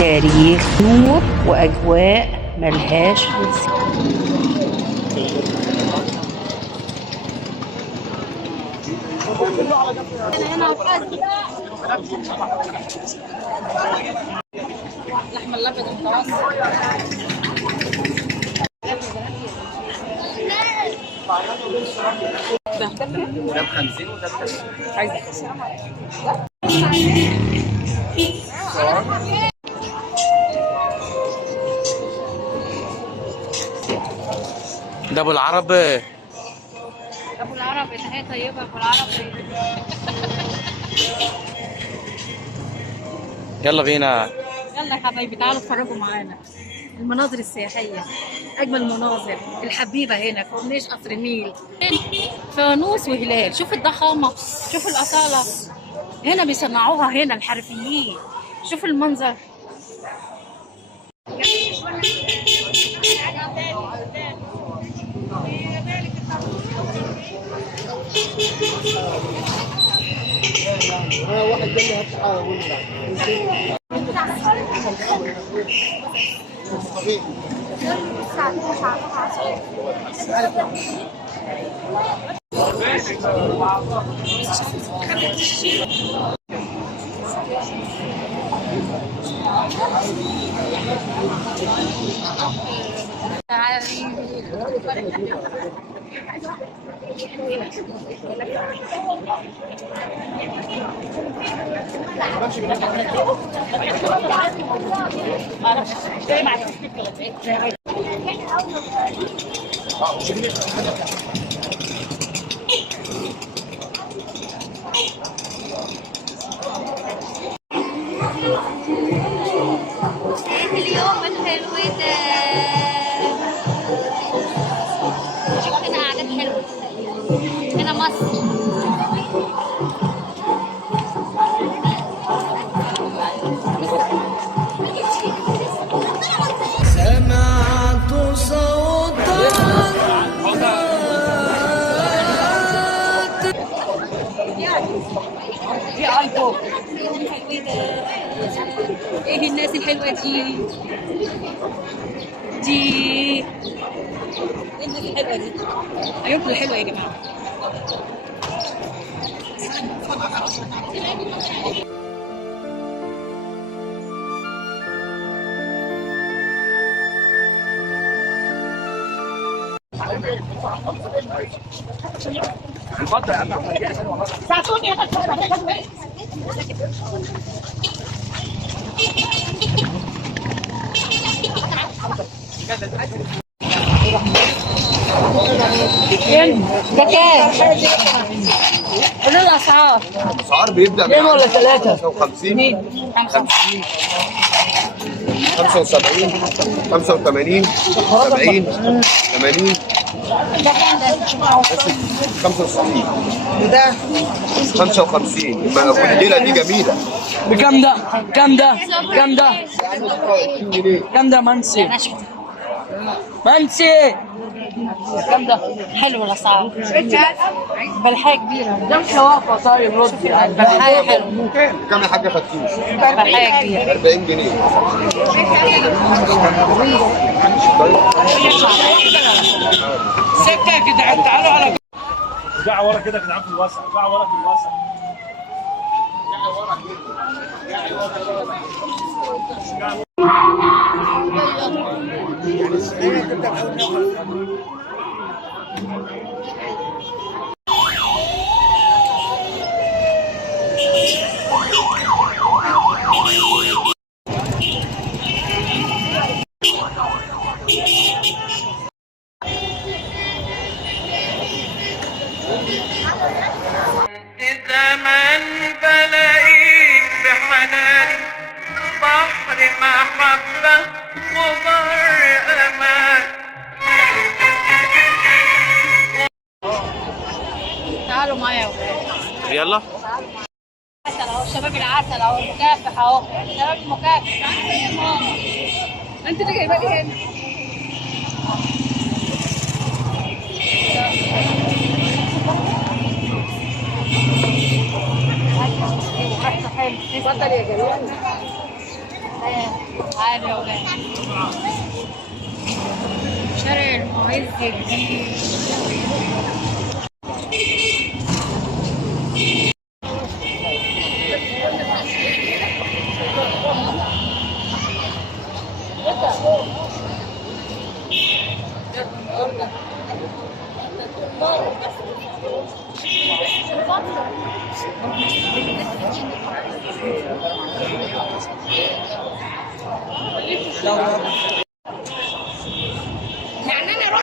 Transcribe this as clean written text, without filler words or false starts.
تاريخ، نور وأجواء ملهاش مثيل. اللحمة الأبيض المتوسط ده ب50 وده ب30. عايزة ده ابو العرب. ابو العرب اللي هي طيبه. ابو العرب يلا بينا. يلا يا حبايبي تعالوا اتفرجوا معانا المناظر السياحيه، اجمل مناظر الحبيبه هنا كورنيش قصر النيل، فانوس وهلال. شوف الضخامه، شوف الاصاله، هنا بيصنعوها هنا الحرفيين. شوف المنظر. واحد قال لي هات اليوم الحلو ده. شوف هنا قعدات حلوة. هنا مصر. سمعت صوتا في ايكو. ايه الناس الحلوه دي؟ ايه الناس الحلوه دي؟ عيونكم حلوه يا جماعه. ده كام؟ قولوا الاسعار. الاسعار بيبدا من 2 ولا 3 55 50 75 85 70 80 65 ده 55. والليله دي جميله. بكام ده؟ كام ده؟ كام ده؟ 20 جنيه. كام ده منسي؟ منسي كام ده؟ حلو الاسعار. بلحايه كبيره. ده مش واقفة. طيب رد يعني بلحايه حلو. كام يا حاجه فتوش؟ بلحايه كبيره. 40 جنيه. سكة يا جدعان تعالوا على ارجعوا ورا كده يا جدعان في الوسع. ارجعوا ورا في الوسع. زمان بلاقيك بحنان بحر محبة وبر أمان. تعالوا معايا يلا. عسل اهو، شباب العسل اهو، المكافح اهو، شباب المكافح. انت اللي جايبه لي هنا. اتفضل يا جميل. عادي يا ولاد. شارع المعز الجديد.